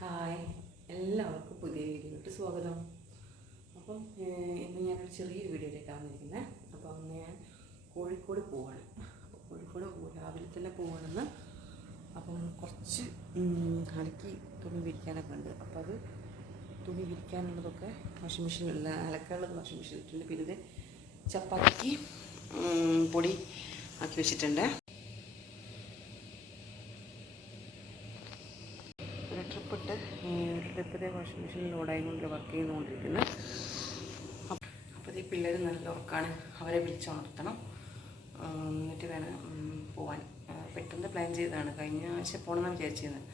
Hi. എല്ലാവർക്കും പുതിയ വീഡിയോയിലേക്ക് സ്വാഗതം. അപ്പം ഇന്ന് ഞാനൊരു ചെറിയൊരു വീഡിയോയിലേക്കാണ് വന്നിരിക്കുന്നത് അപ്പം അന്ന് ഞാൻ കോഴിക്കോട് പോവാണ്. അപ്പോൾ കോഴിക്കോട് പോകും രാവിലെ തന്നെ പോവാണെന്ന്. അപ്പം കുറച്ച് അലക്കി തുണി വിരിക്കാനൊക്കെ ഉണ്ട്. അപ്പോൾ അത് തുണി വിരിക്കാനുള്ളതൊക്കെ വാഷിംഗ് മെഷീനിൽ അലക്കാനുള്ളത് വാഷിംഗ് മെഷീനിൽ ഇട്ടിട്ടുണ്ട്. പിന്നെ ഇത് ചപ്പാത്തിക്ക് പൊടി ആക്കി വെച്ചിട്ടുണ്ട്. വാഷിംഗ് മെഷീൻ ലോഡായി കൊണ്ട് വർക്ക് ചെയ്തുകൊണ്ടിരിക്കുന്നത് അപ്പോൾ ഈ പിള്ളേർ നല്ല ഉറക്കാണ്. അവരെ വിളിച്ചുണർത്തണം എന്നിട്ട് വേണം പോവാൻ. പെട്ടെന്ന് പ്ലാൻ ചെയ്തതാണ്. കഴിഞ്ഞ ആഴ്ച പോകണമെന്നാണ് വിചാരിച്ചിരുന്നത്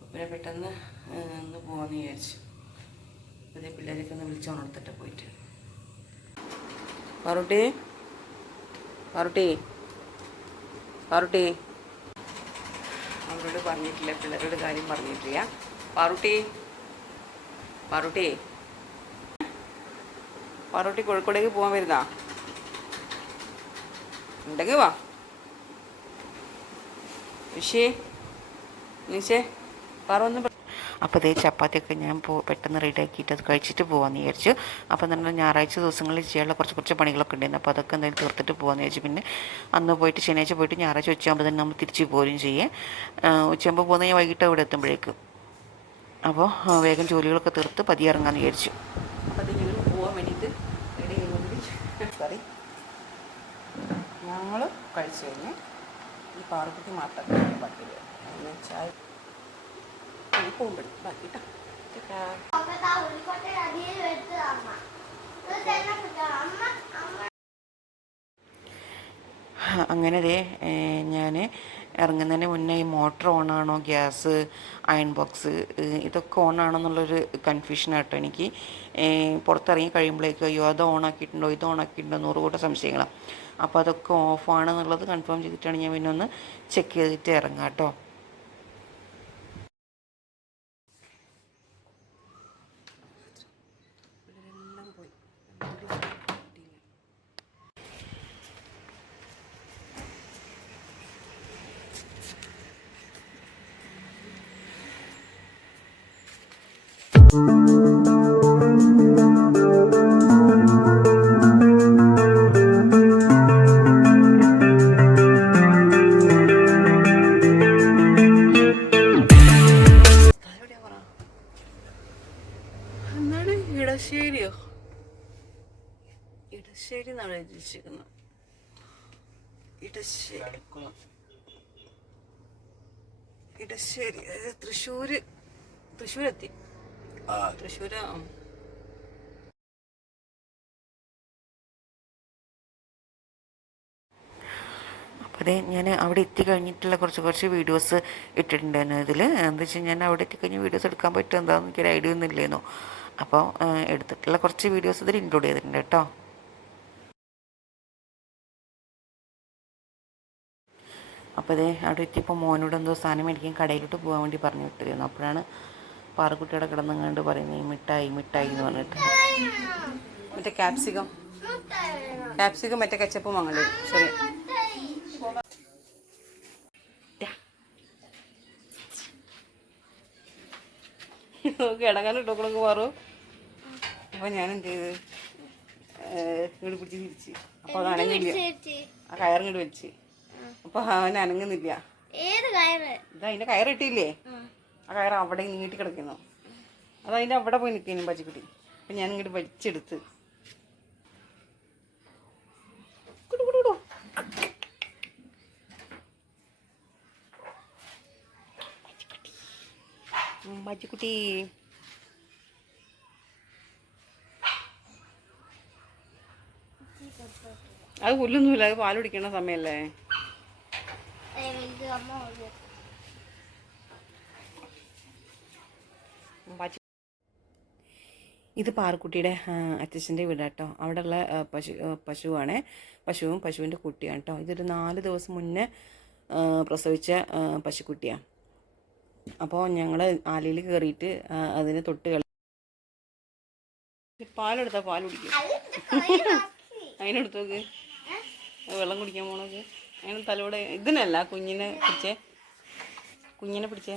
പിന്നെ പെട്ടെന്ന് ഒന്ന് പോകാമെന്ന് വിചാരിച്ചു. ഇതേ പിള്ളേരൊക്കെ ഒന്ന് വിളിച്ചുണർത്തിട്ട് പോയിട്ട്. പാറുട്ടി? പാറുട്ടി? പാറുട്ടി? അവരോട് പറഞ്ഞിട്ടില്ല. പിള്ളേരോട് കാര്യം പറഞ്ഞിട്ടില്ല. പാറുട്ടി? പാറുട്ടി. പാറുട്ടി കോഴിക്കോടേക്ക് പോകാൻ വരുന്നാ? ഉണ്ടെങ്കിൽ വാ. വിഷേ നിശേ പറ അപ്പോൾ ഇതേ ചപ്പാത്തിയൊക്കെ ഞാൻ പോ പെട്ടെന്ന് റെഡി ആക്കിയിട്ട് അത് കഴിച്ചിട്ട് പോകാമെന്ന് വിചാരിച്ചു. അപ്പോൾ എന്ന് പറഞ്ഞാൽ ഞായറാഴ്ച ദിവസങ്ങളിൽ ചെയ്യാനുള്ള കുറച്ച് കുറച്ച് പണികളൊക്കെ ഉണ്ടായിരുന്നു. അപ്പോൾ അതൊക്കെ എന്തായാലും തീർത്തിട്ട് പോകാമെന്ന് വിചാരിച്ചു. പിന്നെ അന്ന് പോയിട്ട് ശനിയാഴ്ച പോയിട്ട് ഞായറാഴ്ച ഉച്ചയാകുമ്പോൾ തന്നെ നമ്മൾ തിരിച്ച് പോരും ചെയ്യേ. ഉച്ചയാകുമ്പോൾ പോകുന്ന ഞാൻ വൈകിട്ട് അവിടെ എത്തുമ്പോഴേക്കും. അപ്പോൾ വേഗം ജോലികളൊക്കെ തീർത്ത് പതിയെ ഇറങ്ങാമെന്ന് വിചാരിച്ചു പോകാൻ വേണ്ടിയിട്ട് സോറി ഞങ്ങൾ കഴിച്ചു കഴിഞ്ഞ് ഈ പാറക്കുട്ടി മാത്രം ബാക്കി ചായ പോകുമ്പോഴും ബാക്കി കേട്ടോ അങ്ങനെ ദേ ഞാൻ ഇറങ്ങുന്നതിന് മുന്നേ ഈ മോട്ടർ ഓണാണോ ഗ്യാസ് അയൺ ബോക്സ് ഇതൊക്കെ ഓണാണോ എന്നുള്ളൊരു കൺഫ്യൂഷനാട്ടോ എനിക്ക്. പുറത്തിറങ്ങി കഴിയുമ്പോഴേക്കും അയ്യോ അത് ഓണാക്കിയിട്ടുണ്ടോ ഇത് ഓണാക്കിയിട്ടുണ്ടോ നൂറ് കൂട്ടം സംശയങ്ങളാണ് അപ്പോൾ അതൊക്കെ ഓഫാണെന്നുള്ളത് കൺഫേം ചെയ്തിട്ടാണ് ഞാൻ പിന്നെ ഒന്ന് ചെക്ക് ചെയ്തിട്ട് ഇറങ്ങാം കേട്ടോ ഇടശ്ശേരിയോ? ഇടശ്ശേരി എന്നാണ് ഉദ്ദേശിക്കുന്നത്. ഇടശ്ശേരി. ഇടശ്ശേരി. തൃശ്ശൂര്. തൃശ്ശൂരെത്തി. തൃശ്ശൂര്. അപ്പോൾ അതെ ഞാൻ അവിടെ എത്തി കഴിഞ്ഞിട്ടുള്ള കുറച്ച് കുറച്ച് വീഡിയോസ് ഇട്ടിട്ടുണ്ടായിരുന്നു ഇതിൽ എന്താ വെച്ചാൽ ഞാൻ അവിടെ എത്തിക്കഴിഞ്ഞ് വീഡിയോസ് എടുക്കാൻ പറ്റും എന്താണെന്ന് എനിക്കൊരു ഐഡിയ ഒന്നും ഇല്ലായിരുന്നു അപ്പോൾ എടുത്തിട്ടുള്ള കുറച്ച് വീഡിയോസ് ഇതിൽ ഇൻക്ലൂഡ് ചെയ്തിട്ടുണ്ട് കേട്ടോ. അപ്പോൾ അതെ അവിടെ എത്തിയപ്പോൾ മോനോട് എന്തോ സാധനം മേടിക്കാൻ കടയിലോട്ട് പോകാൻ വേണ്ടി പറഞ്ഞു വിട്ടിരുന്നു അപ്പോഴാണ് പാറക്കുട്ടിയുടെ കിടന്നങ്ങാണ്ട് പറയുന്നത് ഈ മിഠായി മിഠായി എന്ന് പറഞ്ഞിട്ട്. മറ്റേ ക്യാപ്സിക്കം ക്യാപ്സിക്കം മറ്റേ കച്ചപ്പും വാങ്ങണ്ടേ ശരി. കിടങ്ങാനും ഇട്ടോക്കളൊക്കെ മാറും. അപ്പോൾ ഞാൻ എന്ത് ചെയ്ത് ഇങ്ങോട്ട് പിടിച്ച് തിരിച്ച് അപ്പോൾ അത് അനങ്ങില്ല ആ കയറിങ്ങോട്ട് വെച്ച് അപ്പോൾ അവൻ അനങ്ങുന്നില്ല. ഇതാ കയറ്? ഇത് അതിന്റെ കയറിട്ടില്ലേ ആ കയറ് അവിടെ നീട്ടി കിടക്കുന്നു. അത് അതിന്റെ അവിടെ പോയി നിൽക്കുന്നു പച്ചക്കുട്ടി. അപ്പം ഞാൻ ഇങ്ങോട്ട് വലിച്ചെടുത്ത്. പച്ചക്കുട്ടി. അത് പുല്ലൊന്നുമില്ല അത് പാൽ കുടിക്കണ സമയമല്ലേ ഇത് പാറക്കുട്ടിയുടെ അച്ഛന്റെ വീട് കേട്ടോ ആ, പശു പശുവാണ്. പശുവും പശുവിന്റെ കുട്ടിയാണ് കേട്ടോ ഇതൊരു നാല് ദിവസം മുന്നേ പ്രസവിച്ച പശുക്കുട്ടിയാണ് അപ്പോൾ ഞങ്ങൾ ആലയിൽ കയറിയിട്ട് അതിനെ തൊട്ട് കളി പാലെടുത്ത പാൽ കുടിക്കും. അതിനെടുത്ത് നോക്ക്. അത് വെള്ളം കുടിക്കാൻ പോണോക്ക് അതിന് തലോടെ ഇതിനല്ല കുഞ്ഞിനെ പിടിച്ചേ. കുഞ്ഞിനെ പിടിച്ചേ.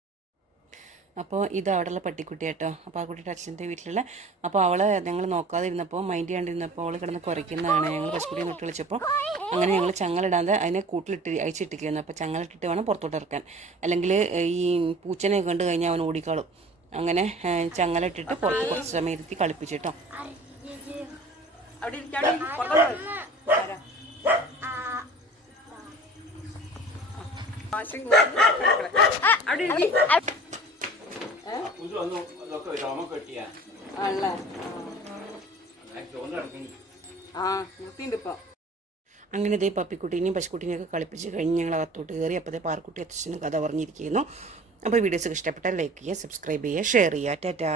അപ്പോൾ ഇത് അവിടെയുള്ള പട്ടിക്കുട്ടി കേട്ടോ അപ്പോൾ ആ കുട്ടിയുടെ അച്ഛന്റെ വീട്ടിലുള്ള അപ്പോൾ അവൾ ഞങ്ങൾ നോക്കാതിരുന്നപ്പോൾ മൈൻഡ് ചെയ്യാണ്ടിരുന്നപ്പോൾ അവൾ കിടന്ന് കുറയ്ക്കുന്നതാണ് ഞങ്ങൾ പശുക്കുട്ടിയെ തൊട്ട് വിളിച്ചപ്പോൾ അങ്ങനെ ഞങ്ങൾ ചങ്ങലിടാതെ അതിനെ കൂട്ടിലിട്ട് അയച്ചിട്ടിരിക്കുന്നു അപ്പോൾ ചങ്ങലിട്ടിട്ട് വേണം പുറത്തോട്ട് ഇറക്കാൻ. അല്ലെങ്കിൽ ഈ പൂച്ചനെ കണ്ടു കഴിഞ്ഞാൽ അവൻ ഓടിക്കാളും. അങ്ങനെ ചങ്ങലിട്ടിട്ട് പുറത്ത് കുറച്ച് സമയം ഇരുത്തി കളിപ്പിച്ചിട്ടോ അവിടെ രോമം കെട്ടിയാ ആണല്ലേ? ആ. നിർത്തിണ്ട് ഇപ്പൊ അങ്ങനെ ഇതേ പപ്പിക്കുട്ടീനെയും പശുക്കുട്ടീനെയൊക്കെ കളിപ്പിച്ച് കഴിഞ്ഞ് ഞങ്ങൾ അകത്തോട്ട് കയറി അപ്പോഴത്തെ പാർക്കുട്ടി അച്ഛനും കഥ പറഞ്ഞിരിക്കുന്നു. അപ്പോൾ വീഡിയോസ് ഇഷ്ടപ്പെട്ടാൽ ലൈക്ക് ചെയ്യുക സബ്സ്ക്രൈബ് ചെയ്യുക ഷെയർ ചെയ്യുക. ടാറ്റാ.